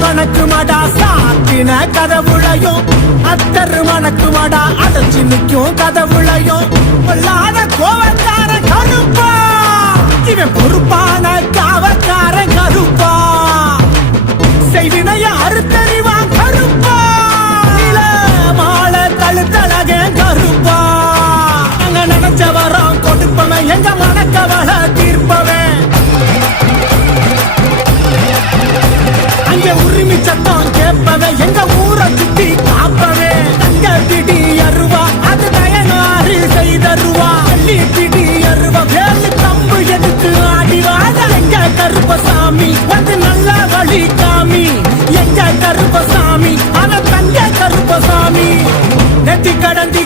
மணக்குமாடா சாத்தின கதவுளையும் அத்தரு மணக்குமாடா அடைச்சு நிற்கும் கதவுளையும் பொல்லாத கோவக்கார கருப்பா இவன் பொறுப்பான காவக்கார கருப்பா செய்வினைய அறுத்தறிவான் கருப்பா நில மாலை கழுத்தழக கருப்பா அங்க நினைச்ச வரம் கொடுப்பவன் எங்க மணக்கவள தீர்ப்பவன் அங்க உரிமை சத்தம் கேட்பவன் எங்க ஊரை சுத்தி காப்பவே தங்க பிடி அருவா அது நயனாறு செய்தருவா அள்ளி பிடி அருவா வேலு கம்பு எதுக்கு ஆடிவாத எங்க கருப்பசாமி வந்து நல்ல வழி காமி எங்க கருப்பசாமி அவன் தங்க கருப்பசாமி நெத்தி கடந்தி